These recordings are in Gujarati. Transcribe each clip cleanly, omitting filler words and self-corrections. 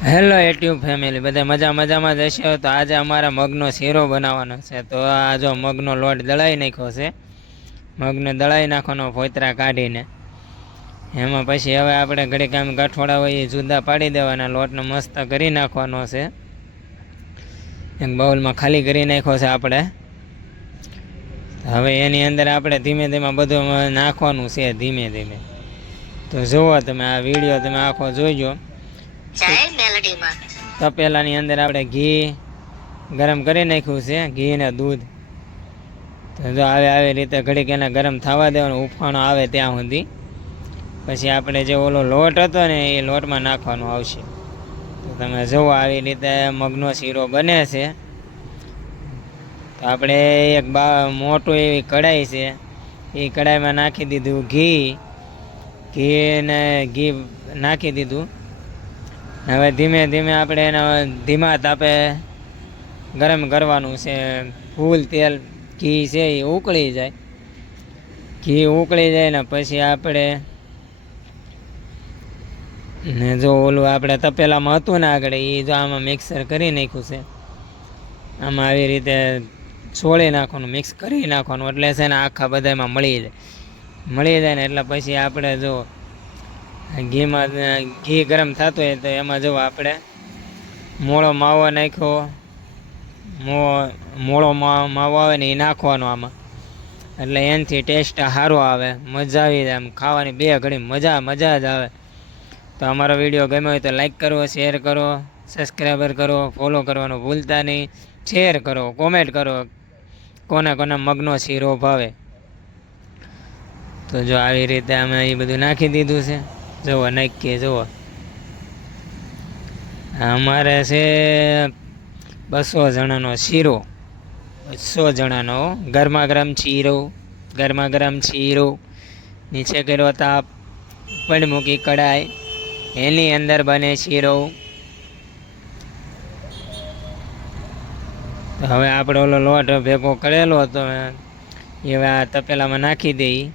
હેલો યુટ્યુબ ફેમિલી, બધા મજામાં જ હશે. તો આજે અમારા મગનો શીરો બનાવવાનો છે. તો આ જો મગનો લોટ દળાઈ નાખ્યો છે. મગને દળાઈ નાખવાનો ફોતરા કાઢીને. એમાં પછી હવે આપણે ઘડીક આમ ગઠોડા હોય એ જુદા પાડી દેવાના. લોટનો મસ્ત કરી નાખવાનો છે. એક બાઉલમાં ખાલી કરી નાખ્યો છે આપણે. હવે એની અંદર આપણે ધીમે ધીમે બધું નાખવાનું છે, ધીમે ધીમે. તો જુઓ તમે આ વિડીયો તમે આખો જોઈજો. તપેલાની અંદર આપણે ઘી ગરમ કરી નાખ્યું છે, ઘી ને દૂધ. તો જો આવી રીતે ઘડીક એને ગરમ થવા દેવાનું, ઉફાણો આવે ત્યાં સુધી. પછી આપણે જે ઓલો લોટ હતો ને એ લોટમાં નાખવાનો આવશે. તો તમે જુઓ આવી રીતે મગનો શીરો બને છે. તો આપણે એક મોટું એવી કઢાઈ છે, એ કઢાઈમાં નાખી દીધું ઘી નાખી દીધું. હવે ધીમે ધીમે આપણે એના ધીમા તાપે ગરમ કરવાનું છે. ફૂલ તેલ ઘી છે એ ઉકળી જાય. ઘી ઉકળી જાય ને પછી આપણે જો ઓલું આપણે તપેલામાં હતું ને આગળ, એ જો આમાં મિક્સર કરી નાખ્યું છે. આમાં આવી રીતે છોળી નાખવાનું, મિક્સ કરી નાખવાનું. એટલે છે ને આખા બધામાં મળી જાય ને એટલે પછી આપણે જો ઘી ગરમ થતું હોય તો એમાં જો આપણે મોળો માવો નાખ્યો. મોળો માવો આવે ને એ નાખવાનો આમાં. એટલે એનાથી ટેસ્ટ સારો આવે, મજા આવી જાય. આમ ખાવાની બે ઘડી મજા જ આવે. તો અમારો વિડીયો ગમ્યો હોય તો લાઈક કરો, શેર કરો, સબસ્ક્રાઈબર કરો, ફોલો કરવાનું ભૂલતા નહીં. શેર કરો, કોમેન્ટ કરો કોને કોને મગનો શીરો ભાવે. તો જો આવી રીતે અમે એ બધું નાખી દીધું છે. જુઓ નાખીએ, જુઓ અમારે છે 200 જણાનો શીરો. 200 જણાનો ગરમા ગરમ શીરો. નીચે કર્યો તાપ, ઉપર મૂકી કઢાઈ, એની અંદર બને શીરો. તો હવે આપણે ઓલો લોટ ભેગો કરેલો હતો એ હવે આ તપેલામાં નાખી દઈએ,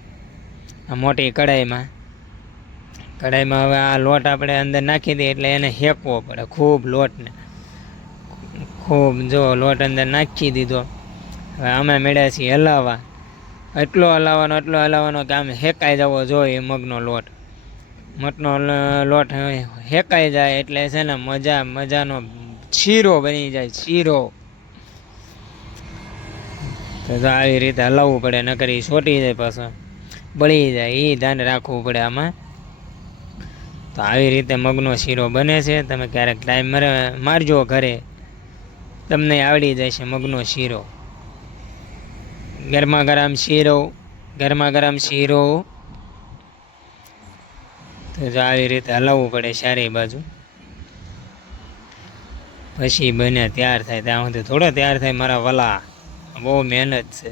આ મોટી કઢાઈમાં. હવે આ લોટ આપણે અંદર નાખી દઈએ એટલે એને હેકવો પડે ખૂબ લોટને. જો લોટ અંદર નાખી દીધો. હવે અમે મળ્યા છીએ હલાવવા. એટલો હલાવવાનો કે આમ હેકાઈ જવો જોઈએ. મગનો લોટ હેકાઈ જાય એટલે છે ને મજાનો શીરો બની જાય, શીરો. તો આવી રીતે હલાવવું પડે, નકર એ છોટી જાય, પાછો બળી જાય. એ ધ્યાન રાખવું પડે આમાં. તો આવી રીતે મગનો શીરો બને છે. તમે ક્યારેક ટાઈમ મારજો ઘરે, તમને આવડી જાય છે મગનો શીરો. ગરમા ગરમ શીરો. તો જો આવી રીતે હલાવવું પડે સારી બાજુ. પછી બને તૈયાર થાય ત્યાં સુધી થોડો તૈયાર થાય મારા વલા. બહુ મહેનત છે.